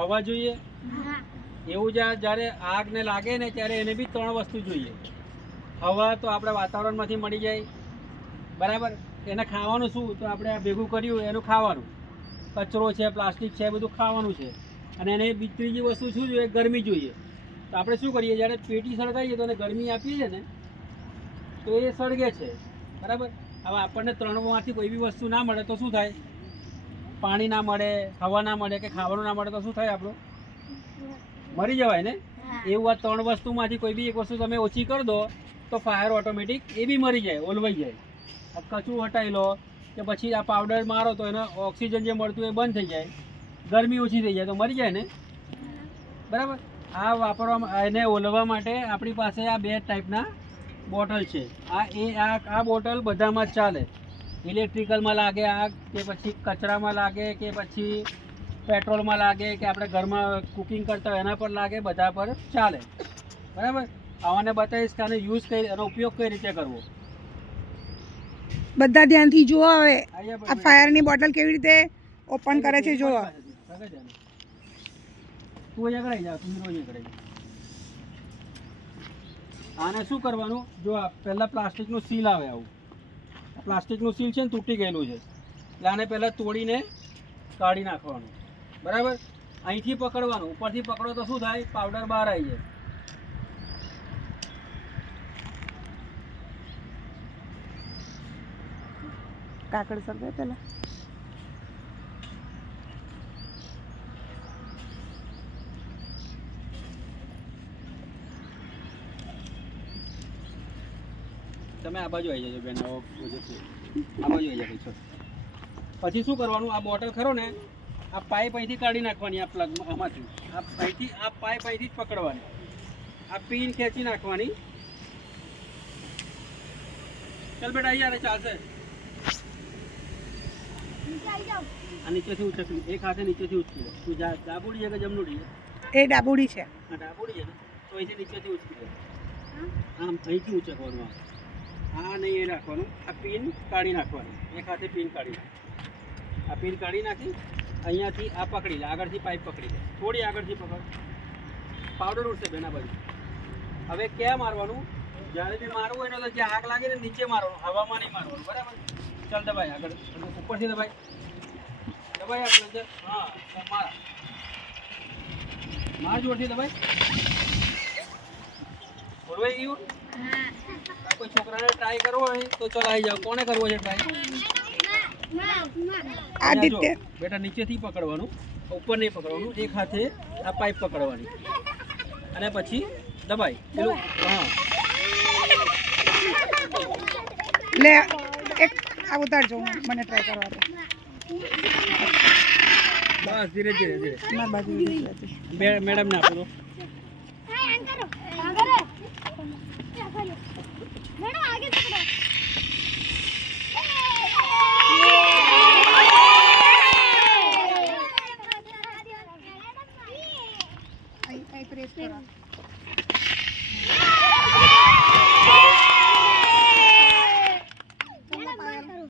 હવા જોઈએ, એવું જ્યારે આગને લાગે ને ત્યારે એને બી 3 વસ્તુ જોઈએ. હવા તો આપણે વાતાવરણમાંથી મળી જાય, બરાબર. એને ખાવાનું શું, તો આપણે આ ભેગું કર્યું એનું ખાવાનું, કચરો છે, પ્લાસ્ટિક છે, એ બધું ખાવાનું છે. અને એને ત્રીજી વસ્તુ શું જોઈએ, ગરમી જોઈએ. તો આપણે શું કરીએ, જ્યારે પેટી સળગાવીએ તો એને ગરમી આપીએ છીએ ને તો એ સળગે છે, બરાબર. હવે આપણને 3માંથી કોઈ બી વસ્તુ ના મળે તો શું થાય, પાણી ના મળે, હવા ના મળે કે ખાવાનું ના મળે તો શું થાય, આપણું મરી જવાય ને. એવું આ 3 વસ્તુમાંથી કોઈ બી એક વસ્તુ તમે ઓછી કરી દો તો ફાયર ઓટોમેટિક એ બી મરી જાય, ઓલવાઈ જાય. આ કચરું હટાવી લો કે પછી આ પાવડર મારો તો એને ઓક્સિજન જે મળતું એ બંધ થઈ જાય, ગરમી ઓછી થઈ જાય તો મરી જાય ને, બરાબર. આ વાપરવા એને ઓલવા માટે આપણી પાસે આ 2 ટાઈપના બોટલ છે. આ બોટલ બધામાં જ ચાલે, ઇલેક્ટ્રિકલમાં લાગે આગ, કે પછી કચરામાં લાગે, કે પછી પેટ્રોલમાં લાગે, કે આપણે ઘરમાં કુકિંગ કરતા હોય એના પર લાગે, બધા પર ચાલે, બરાબર. આવાને બતાવીશ કે આનો યુઝ એનો ઉપયોગ કઈ રીતે કરવો. બધા ધ્યાનથી જુઓ. હવે આ ફાયરની બોટલ કેવી રીતે ઓપન કરે છે જુઓ. આને શું કરવાનું, જો પહેલાં પ્લાસ્ટિકનું સીલ આવે, આવું પ્લાસ્ટિકનું સીલ છે ને તૂટી ગયેલું છે, એટલે આને પહેલાં તોડીને કાઢી નાખવાનું, બરાબર. અહીંથી પકડવાનું, ઉપરથી પકડો તો શું થાય, પાવડર બહાર આવી જાય. કાકડ સળગાય પેલા. તમે આ બાજુ આવી જજો બેન, આ બાજુ આવી જાય. પછી શું કરવાનું, આ બોટલ ખરો ને, આ પાઇપ અહીંથી કાઢી નાખવાની, આ પ્લગ આમાંથી, આ અહીંથી આ પાઇપ અહીંથી જ પકડવાની, આ પિન ખેંચી નાખવાની. ચાલ બેટા અહીંયા ચાલશે. આ નીચેથી ઉચકલી, એક હાથે નીચેથી ઉચકી લે. તું ડાબુડી છે કે જમણુડી છે? એ ડાબુડી છે. હા ડાબુડી છે ને, તો અહીંથી નીચેથી ઉચકી લે. આમ અહીંથી ઉચકવાનું, આ નહીં એ રાખવાનું. આ પિન કાઢી નાખવાની, એક હાથે પિન કાઢી નાખ. આ પિન કાઢી નાખી, અહીંયાથી આ પકડી લે, આગળથી પાઇપ પકડી લે, થોડી આગળથી પકડ, પાવડર ઉડશે બેના બાજુ. હવે ક્યાં મારવાનું, જ્યારે બી મારવું હોય ને તો જ્યાં આગ લાગે ને નીચે મારવાનું, હવામાં નહીં મારવાનું, બરાબર. ચાલ દબાઈ આગળ, ઉપરથી દબાઈ દબાઈ આપણે, હા માર જોરથી દબાઈ. બોલવાઈ ગયું. કોઈ છોકરાને ટ્રાય કરવો હોય તો ચાલ આવી જાવ. કોને કરવો છે ટ્રાય? આદિત્ય. બેટા નીચેથી પકડવાનું, ઉપર નહીં પકડવાનું, એક હાથે આ પાઇપ પકડવાની અને પછી દબાઈ પેલું. હા લે એક આ ઉતારજો, મને ટ્રાય કરવા દે. બસ ધીરે ધીરે ધીરે. ના બાજુ મેડમ ને આપો તો. પ્રેસ કરો.